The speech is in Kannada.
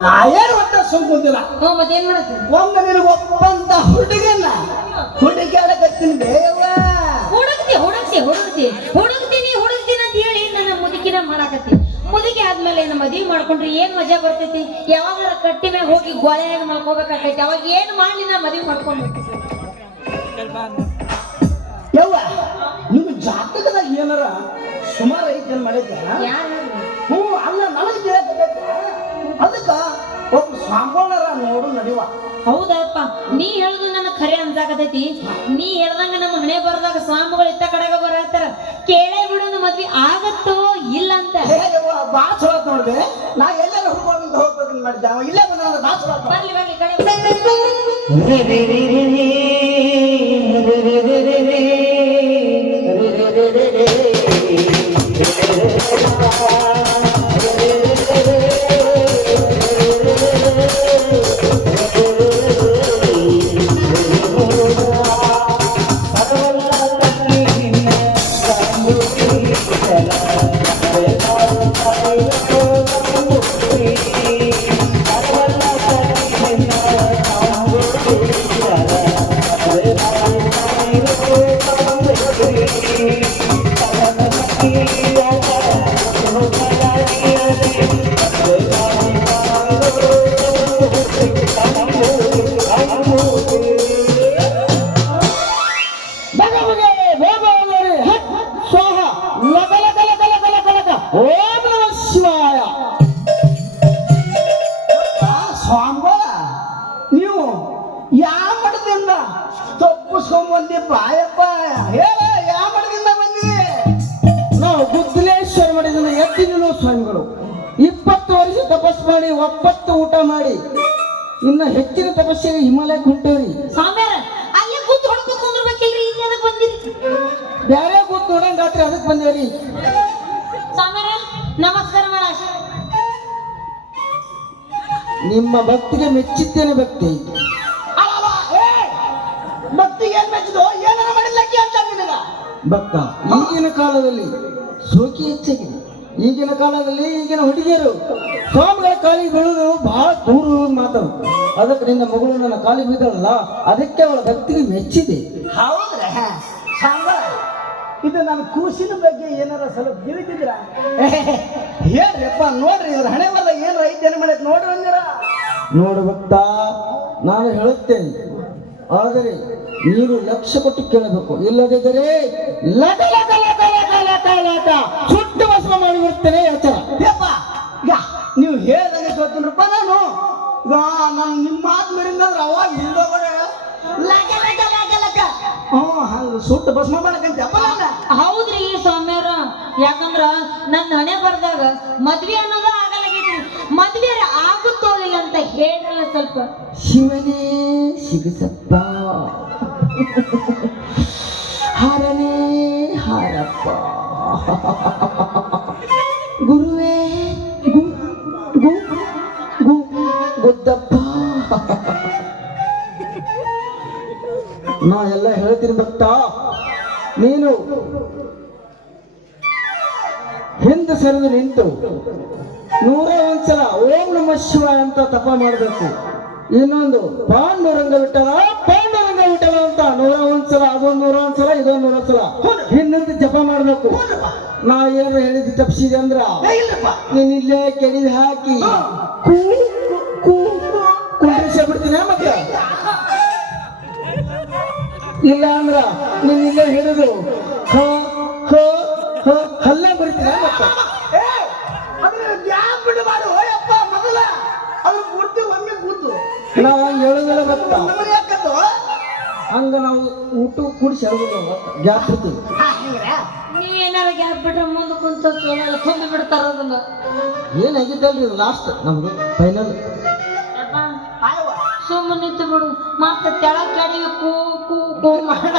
ಏನು ಒಟ್ಟ ಸುಮ್ಕುಂತಿಲ್ಲ. ಮತ್ತೇನ್ ಮಾಡತ್ತೆ ಒಮ್ಮೆ ನಿನಗೆ ಒಪ್ಪಂತ ಹುಡುಗನ್ನ ಹುಡುಗಾಡಕತ್ತೀನಿ ಬೇಯವ್ವ. ಹುಡುಕ್ತೀನಿ ಅಂತ ಹೇಳಿ ನನ್ನ ಮುದುಕಿನ ಮಾಡಾಕತ್ತಿ. ಮುದುಕಿ ಆದ್ಮೇಲೆ ನಮ್ಮ ಮದ್ವಿ ಮಾಡ್ಕೊಂಡ್ರೆ ಏನ್ ಮಜಾ ಬರ್ತೈತಿ? ಯಾವಾಗ ಕಟ್ಟಿ ಮ್ಯಾಗ ಹೋಗಿ ಗೋಳೆಯಾಗ ಮಲ್ಕೋಬೇಕಾಕೈತಿ. ಅವಾಗ ಏನ್ ಮಾಡಿ ನಾ ಮದ್ವಿ ಮಾಡ್ಕೊಂಡ್ಬಿಟ್ಟು ಯವ್ವ ನೀವು ಜಾತಕದಾಗ ಏನಾರ ಸುಮಾರು ಐತೆ ಮಾಡೈತೆ? ಹ್ಞೂ ಅಲ್ಲ ನನಗೆ ಕೇಳಕತ್ತೈತೆ. ಅದಕ್ಕ ಒಬ್ಬ ಸ್ವಾಮಿಗಳರ ನೋಡು ನಡಿವ. ಹೌದಪ್ಪ, ನೀ ಹೇಳುದು ನನ್ನ ಖರೆ ಅನ್ಸಾಕತೈತಿ. ನೀ ಹೇಳ್ದಂಗ ನಮ್ಮ ಹಣೆ ಬರದಾಗ ಸ್ವಾಮಿಗಳು ಇತ್ತ ಕಡೆಗ ಬರತ್ತಾರ. ಕೇಳೇ ಬಿಡೋದು ಮದ್ವಿ ಆಗತ್ತೋ ಇಲ್ಲ ಅಂತ. ಬಾ ಚಲೋ ನೋಡ್ದೆ. ನಾ ಎಲ್ಲಾರ ಹುಡ್ಕೊಂಡು ಹೋಗ್ಬೇಕಂತ ಮಾಡಿದ್ದೆ. ಅವ ಇಲ್ಲೇ ಬಂದ ಬಾ ಚಲೋ. ಬರ್ಲಿ ಕಡೆ ಬಾಯಪ್ಪ ಹೇಳ ಯಾವ ಮಠದಿಂದ ಬಂದಿದೆ? ನಾವು ಗುದ್ದಲೇಶ್ವರ ಮಠದಿಂದ ಎತ್ತಿನ ಸ್ವಾಮಿಗಳು 20 ವರ್ಷ ತಪಸ್ ಮಾಡಿ 9 ಊಟ ಮಾಡಿ ಇನ್ನ ಹೆಚ್ಚಿನ ತಪಸ್ಸಿಗೆ ಹಿಮಾಲಯಕ್ಕೆ ಹೊಂಟೇವ್ರಿ. ಸ್ವಾಮಿಯರ ಅಲ್ಲಿ ಕೂತ್ ಹೊಡ್ಕೊಂಡು ಕುಂದ್ರಬೇಕಿಲ್ರಿ, ಇಲ್ಲಿ ಅದಕ್ಕೆ ಬಂದಿರಿ. ಬ್ಯಾರೆ ಕೂತ್ ನೋಡಂಗ ರಾತ್ರಿ ಅದಕ್ಕೆ ಬಂದೇವ್ರಿ. ಸ್ವಾಮಿಯರ ನಮಸ್ಕಾರ ಮಾಡ. ನಿಮ್ಮ ಭಕ್ತಿಗೆ ಮೆಚ್ಚಿದ್ದೇನೆ ಭಕ್ತಿ. ಭಕ್ತಿ ಏನ್ ಮೆಚ್ಚಿದೋ ಏನಾರ ಮಾಡಿಲ್ಲಕ್ಕೆ ಅಂತ ನಿನಗ ಭಕ್ತ. ಈಗಿನ ಕಾಲದಲ್ಲಿ ಸೋಕಿ ಹೆಚ್ಚಾಗಿದೆ. ಈಗಿನ ಕಾಲದಲ್ಲಿ ಈಗಿನ ಹುಡುಗಿಯರು ಸ್ವಾಮಿಗಳ ಕಾಲಿಗೆ ಬೀಳುವುದು ಬಹಳ ದೂರ ಮಾತದು. ಅದಕ್ಕೆ ನಿನ್ನ ಮಗಳು ನನ್ನ ಕಾಲಿಗೆ ಬಿದ್ದಳಲ್ಲ, ಅದಕ್ಕೆ ಅವಳ ಭಕ್ತಿಗೆ ಮೆಚ್ಚಿದೆ. ಹೌದ್ರೆ ಇದು ನನ್ನ ಕೂಸಿನ ಬಗ್ಗೆ ಏನಾರ ಸ್ವಲ್ಪ ತಿಳಿದಿದ್ರ ಹೇಳ್ರಿಪ್ಪ. ನೋಡ್ರಿ ಇವ್ರ ಹಣೆ ಬಲ್ಲ ಏನಾರ ಐತೇನು ಮಾಡೈತೆ ನೋಡ್ರಿ ಅಂದಿರ. ನೋಡು ಭಕ್ತ, ನಾನು ಹೇಳುತ್ತೇನೆ, ಆದರೆ ನೀನು ಲಕ್ಷ್ಯ ಕೊಟ್ಟು ಕೇಳಬೇಕು. ಇಲ್ಲದಿದ್ದರೆ ಲಟ ಲಟ ಲಟ ಲಟ ಲಟ ಲಟ ಸುಟ್ಟು ಭಸ್ಮ ಮಾಡಿ ಬಿಡ್ತೇನೆ ಎಚ್ಚರ. ನೀವು ಹೇಳ್ದಂಗೆ ಕೇಳ್ತೀನಪ್ಪ ನಾನು. ಈಗ ನಾನು ನಿಮ್ಮ ಮಾತು ಮೇಲಿಂದ ಅವಾಗ ಹಿಂದೋಗಡೆ ಲಟ ಲಟ ಲಟ ಲಟ ಹಂಗ ಸುಟ್ಟು ಭಸ್ಮ ಮಾಡಕಂತಪ್ಪ ನಾನು. ಹೌದ್ರಿ ಸ್ವಾಮಿಯರ, ಯಾಕಂದ್ರ ನನ್ನ ಹಣೆ ಬರ್ದಾಗ ಮದ್ವೆ ಅನ್ನೋದು ಆಗಲಾಗೈತ್ರಿ. ಮದ್ವೆ ಆಗುತ್ತೋ ಇಲ್ಲ ಅಂತ ಹೇಳ್ರಲ್ಲ ಸ್ವಲ್ಪ. ಶಿವನೇ ಸಿಗಸಪ್ಪ, ಹಾರನೇ ಹಾರಪ್ಪ, ಗುರುವೇ ಗುದ್ದಪ್ಪ. ನಾ ಎಲ್ಲ ಹೇಳ್ತೀನಿ ಭಕ್ತ, ನೀನು ಹಿಂದೆ ಸರಿದು ನಿಂತು 101 ಸಲ ಓಂ ನಮಃ ಶಿವಾಯ ಅಂತ ತಪ ಮಾಡಬೇಕು. ಇನ್ನೊಂದು ಪಾಂಡುರಂಗ ವಿಠಲ ಅಂತ 101 ಸಲ, ಅದೊಂದು 101 ಸಲ, ಇದೊಂದು 101 ಸಲ ಹಿಂದಂತ ಜಪ ಮಾಡ್ಬೇಕು. ನಾ ಏನಾರ ಹೇಳಿದ್ ತಪ್ಪಿಸಿದೆ ಅಂದ್ರ ನೀನ್ ಇಲ್ಲೇ ಕೆಡಿ ಹಾಕಿ ಕುಂಡ್ರಿಸ ಬಿಡ್ತೀನಿ. ಮತ್ತೆ ಇಲ್ಲ ಅಂದ್ರ ನೀನ್ ಇಲ್ಲೇ ಹಿಡಿದು ಹಲ್ಲ ಬರಿತೀನಿ. ನಾವು ಹೇಳೋದಿಲ್ಲ ಭಕ್ತ, ಹಂಗ ನಾವು ಊಟ ಕೂಡಿಸಿ ಹೇಳೋದಿಲ್ಲ, ಗ್ಯಾಪ್ ಬಿಡ್ತೀವಿ. ನೀವ್ ಏನಾರ ಗ್ಯಾಪ್ ಬಿಟ್ರೆ ಮುಂದೆ ಕುಂತ ತುಂಬಿ ಬಿಡ್ತಾರ. ಅದನ್ನ ಏನಾಗಿದ್ದಲ್ರಿ ಲಾಸ್ಟ್ ನಮ್ದು ಫೈನಲ್. ಸುಮ್ಮನೆ ನಿಂತು ಬಿಡು, ಮತ್ತೆ ತೆಳಗ್ ಕೆಡಿ ಕೂ ಕೂ ಕೂ ಮಾಡ